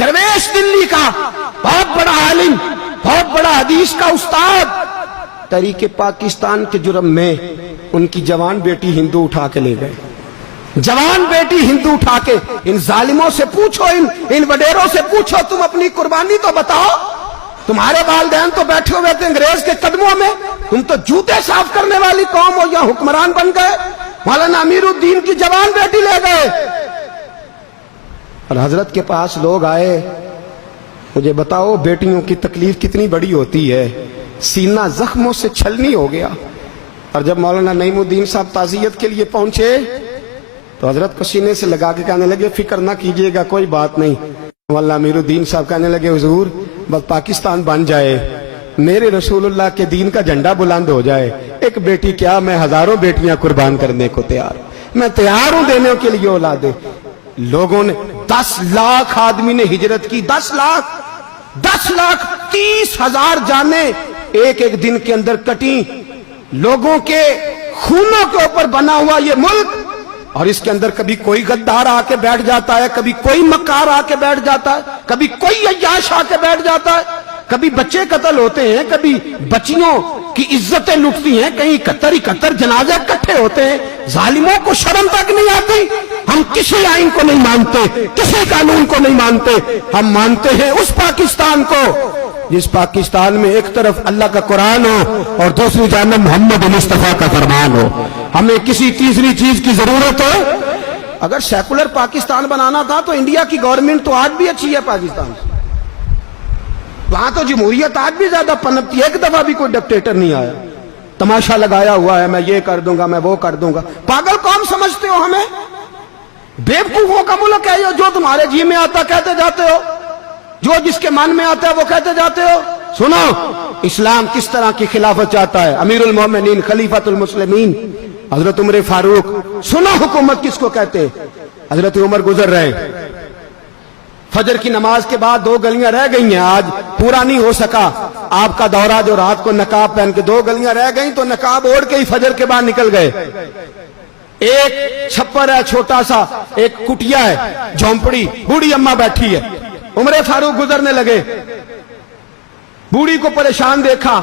दरवेश दिल्ली का बहुत बड़ा आलिम, बहुत बड़ा हदीस का उस्ताद, तरीके पाकिस्तान के जुर्म में उनकी जवान बेटी हिंदू उठा के ले गए। जवान बेटी हिंदू उठा के, इन जालिमों से पूछो, इन वडेरों से पूछो, तुम अपनी कुर्बानी तो बताओ। तुम्हारे वालिदैन तो बैठे हुए थे अंग्रेज के कदमों में, तुम तो जूते साफ करने वाली कौम हो, या हुक्मरान बन गए। मौलाना अमीरुद्दीन की जवान बेटी ले गए। और हजरत के पास लोग आए, मुझे बताओ बेटियों की तकलीफ कितनी बड़ी होती है। सीना जख्मों से छलनी हो गया। और जब मौलाना नईमुद्दीन साहब ताज़ियत के लिए पहुंचे तो हजरत को सीने से लगा के कहने लगे, फिक्र ना कीजिएगा, कोई बात नहीं। मौलाना अमीरुद्दीन साहब कहने लगे, हुजूर बस पाकिस्तान बन जाए, मेरे रसूलुल्लाह के दीन का झंडा बुलंद हो जाए, एक बेटी क्या, मैं हजारों बेटियां कुर्बान करने को तैयार, मैं तैयार हूं देने के लिए औलादे। लोगों ने 10 लाख आदमी ने हिजरत की, 10 लाख 30,000 जाने एक एक दिन के अंदर कटी। लोगों के खूनों के ऊपर बना हुआ ये मुल्क, और इसके अंदर कभी कोई गद्दार आके बैठ जाता है, कभी कोई मक्कार आके बैठ जाता है, कभी कोई अय्याश आके बैठ जाता है, कभी बच्चे कत्ल होते हैं, कभी बच्चियों की इज्जतें लुटती हैं, कहीं 71 जनाजे इकट्ठे होते हैं। जालिमों को शर्म तक नहीं आती। हम किसी आइन को नहीं मानते, किसी कानून को नहीं मानते, हम मानते हैं उस पाकिस्तान को जिस पाकिस्तान में एक तरफ अल्लाह का कुरान हो और दूसरी जानब मोहम्मद मुस्तफा का फरमान हो। हमें किसी तीसरी चीज की जरूरत हो। अगर सेकुलर पाकिस्तान बनाना था तो इंडिया की गवर्नमेंट तो आज भी अच्छी है पाकिस्तान से, वहां तो जमहूरियत आज भी ज्यादा पनपती है। एक दफा भी कोई डिक्टेटर नहीं आया, तमाशा लगाया हुआ है, मैं ये कर दूंगा, मैं वो कर दूंगा। पागल कौन समझते हो हमें? बेवकूफों का मुल्क है ये, जो तुम्हारे जी में आता कहते जाते हो, जो जिसके मन में आता है वो कहते जाते हो। सुनो, इस्लाम किस तरह की खिलाफत चाहता है। अमीरुल मोमिनीन खलीफतुल मुस्लिमीन हजरत उमर फारूक। सुनो हुकूमत किसको कहते? हजरत उमर गुजर रहे, फजर की नमाज के बाद 2 गलियां रह गई हैं, आज पूरा नहीं हो सका आपका दौरा, जो रात को नकाब पहन के 2 गलियां रह गई, तो नकाब ओढ़ के ही फजर के बाद निकल गए। एक छप्पर है छोटा सा, एक कुटिया है, झोंपड़ी, बूढ़ी अम्मा बैठी है। उमर फारूक गुजरने लगे, बूढ़ी को परेशान देखा,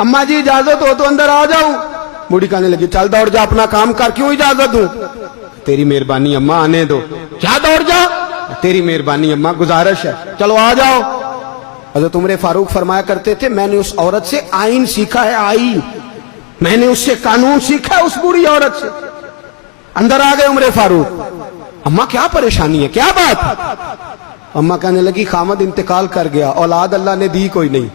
अम्मा जी इजाजत हो तो अंदर आ जाऊं। बूढ़ी कहने लगी, चल दौड़ जा, अपना काम कर, क्यों इजाजत दूं? तेरी मेहरबानी अम्मा, आने दो। क्या दौड़ जा? तेरी मेहरबानी अम्मा, गुजारिश है, चलो आ जाओ। हज़रत उमर फारूक फरमाया करते थे, मैंने उस औरत से आइन सीखा है, आइन, मैंने उससे कानून सीखा है, उस बूढ़ी औरत से। अंदर आ गए उमर फारूक। अम्मा क्या परेशानी है, क्या बात? अम्मा कहने लगी, खामद इंतकाल कर गया, औलाद अल्लाह ने दी कोई नहीं,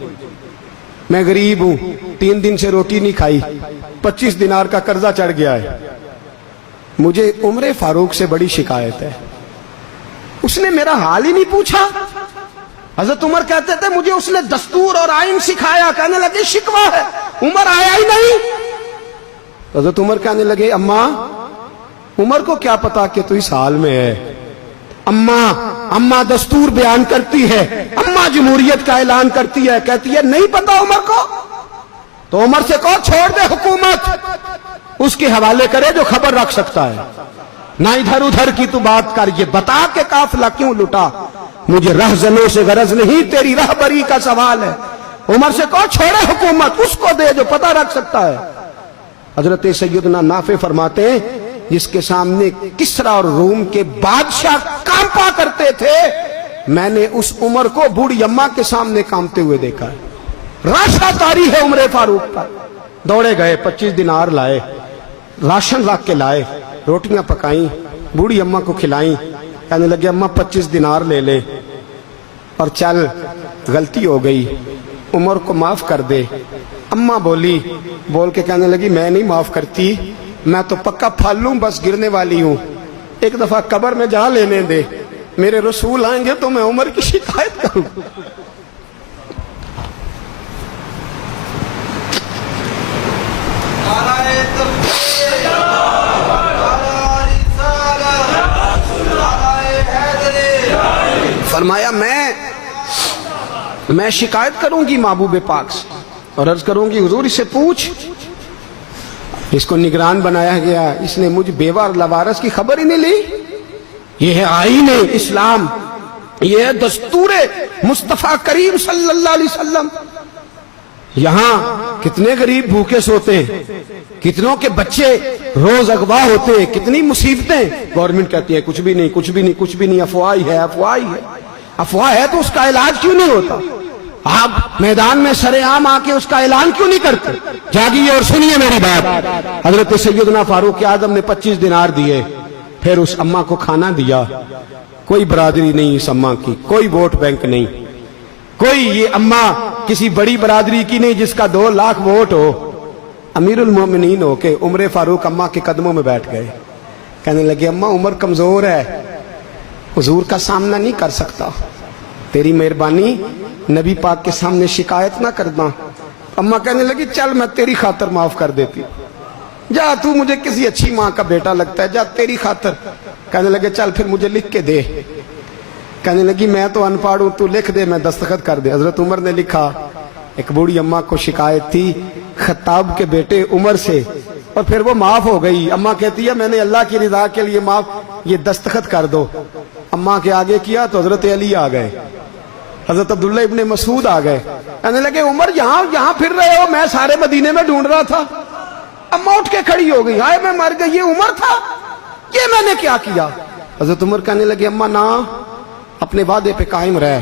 मैं गरीब हूं, 3 दिन से रोटी नहीं खाई, 25 दिनार का कर्जा चढ़ गया है, मुझे उमर फारूक से बड़ी शिकायत है, उसने मेरा हाल ही नहीं पूछा। हजरत उमर कहते थे, मुझे उसने दस्तूर और आइन सिखाया। कहने लगे शिकवा है, उमर आया ही नहीं। हजरत उमर कहने लगे, अम्मा, उमर को क्या पता कि तू इस हाल में है। अम्मा दस्तूर बयान करती है, अम्मा जमहूरियत का ऐलान करती है, कहती है नहीं पता उमर को, तो उमर से कहो छोड़ दे हुकूमत, उसके हवाले करे जो खबर रख सकता है, ना इधर उधर की तू बात कर, ये बता के काफिला क्यों लुटा, मुझे रहजनों से गरज नहीं, तेरी रहबरी का सवाल है। उमर से कहो छोड़े हुकूमत, उसको दे जो पता रख सकता है। हजरत सैयदना नाफे फरमाते हैं, जिसके सामने किसरा और रूम के बादशाह कांपा करते थे, मैंने उस उमर को बूढ़ी अम्मा के सामने कांपते हुए देखा है। राशा तारी है उमर फारूक का। दौड़े गए, 25 दिनार लाए, राशन रख के लाए, रोटियां पकाई, बूढ़ी अम्मा को खिलाई। कहने लगे, अम्मा 25 दिनार ले ले और चल, गलती हो गई, उमर को माफ कर दे। अम्मा बोल के कहने लगी, मैं नहीं माफ करती, मैं तो पक्का फालूं, बस गिरने वाली हूं, एक दफा कब्र में जा लेने दे, मेरे रसूल आएंगे तो मैं उमर की शिकायत करूं। फरमाया मैं शिकायत करूंगी महबूब पाक से और अर्ज करूंगी, हुजूर इससे पूछ, इसको निगरान बनाया गया, इसने मुझ बेवा और लवारस की खबर ही नहीं ली। ये है आईन इस्लाम, یہ ہے دستور مصطفیٰ کریم صلی اللہ علیہ وسلم۔ یہاں کتنے غریب بھوکے سوتے ہیں، کتنوں کے بچے روز اغوا ہوتے ہیں، کتنی مصیبتیں۔ گورنمنٹ کہتی ہے کچھ بھی نہیں کچھ بھی نہیں کچھ بھی نہیں، افواہ ہی ہے افواہ ہی ہے۔ افواہ ہے تو اس کا علاج کیوں نہیں ہوتا؟ آپ میدان میں سر عام آ کے اس کا اعلان کیوں نہیں کرتے؟ جاگیے اور سنیے میری بات۔ حضرت سیدنا فاروق اعظم نے 25 دینار دیے، پھر اس اماں کو کھانا دیا۔ کوئی برادری نہیں اس اماں کی، کوئی ووٹ بینک نہیں، کوئی یہ اماں کسی بڑی برادری کی نہیں جس کا 2 لاکھ ووٹ ہو۔ امیر المومنین ہو کے عمر فاروق اماں کے قدموں میں بیٹھ گئے، کہنے لگے اماں عمر کمزور ہے، حضور کا سامنا نہیں کر سکتا، تیری مہربانی نبی پاک کے سامنے شکایت نہ کرنا۔ اماں کہنے لگی چل میں تیری خاطر معاف کر دیتی، جا تو مجھے کسی اچھی ماں کا بیٹا لگتا ہے، جا تیری خاطر۔ کہنے لگے چل پھر مجھے لکھ کے دے۔ کہنے لگی میں تو ان پڑھ ہوں، تو لکھ دے میں دستخط کر دے۔ حضرت عمر نے لکھا۔ ایک بوڑھی اماں کو شکایت تھی خطاب کے بیٹے عمر سے، اور پھر وہ معاف ہو گئی۔ اماں کہتی ہے میں نے اللہ کی رضا کے لیے معاف، یہ دستخط کر دو۔ اماں کے آگے کیا تو حضرت علی آ گئے، حضرت عبداللہ ابن مسعود آ گئے، کہنے لگے عمر یہاں پھر رہے ہو، میں سارے مدینے میں ڈھونڈ رہا تھا۔ اماں اٹھ کے کھڑی ہو گئی، ہائے میں مر گئی، یہ عمر تھا، یہ میں نے کیا کیا؟ حضرت عمر کہنے لگے اماں نا، اپنے وعدے پہ قائم رہ،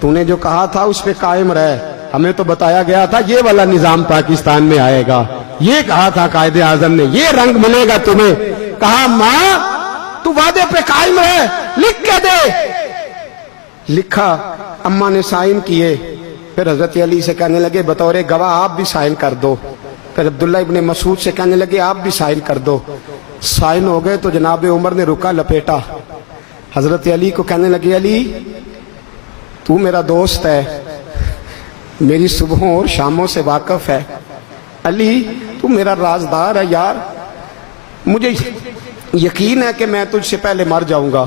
تو نے جو کہا تھا اس پہ قائم رہ۔ ہمیں تو بتایا گیا تھا یہ والا نظام پاکستان میں آئے گا، یہ کہا تھا قائد اعظم نے، یہ رنگ ملے گا تمہیں۔ کہا ماں تو وعدے پہ قائم رہ، لکھ کے دے۔ لکھا، اماں نے سائن کیے، پھر حضرت علی سے کہنے لگے بطور گواہ آپ بھی سائن کر دو۔ پھر عبداللہ ابن مسعود سے کہنے لگے آپ بھی سائن کر دو۔ سائن ہو گئے تو جناب عمر نے رکا لپیٹا، حضرت علی کو کہنے لگے علی تو میرا دوست ہے، میری صبحوں اور شاموں سے واقف ہے، علی تو میرا رازدار ہے یار، مجھے یقین ہے کہ میں تجھ سے پہلے مر جاؤں گا،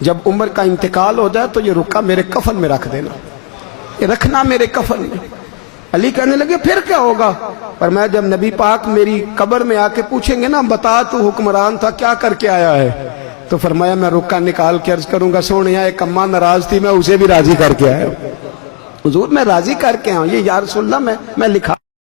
جب عمر کا انتقال ہو جائے تو یہ رکا میرے کفن میں رکھ دینا، یہ رکھنا میرے کفن میں۔ علی کہنے لگے پھر کیا ہوگا؟ پر میں جب نبی پاک میری قبر میں آ کے پوچھیں گے نا بتا تو حکمران تھا کیا کر کے آیا ہے، تو فرمایا میں رکا نکال کے عرض کروں گا سونے ایک اماں ناراض تھی میں اسے بھی راضی کر کے آیا، حضور میں راضی کر کے آؤں، یہ یا رسول اللہ میں لکھا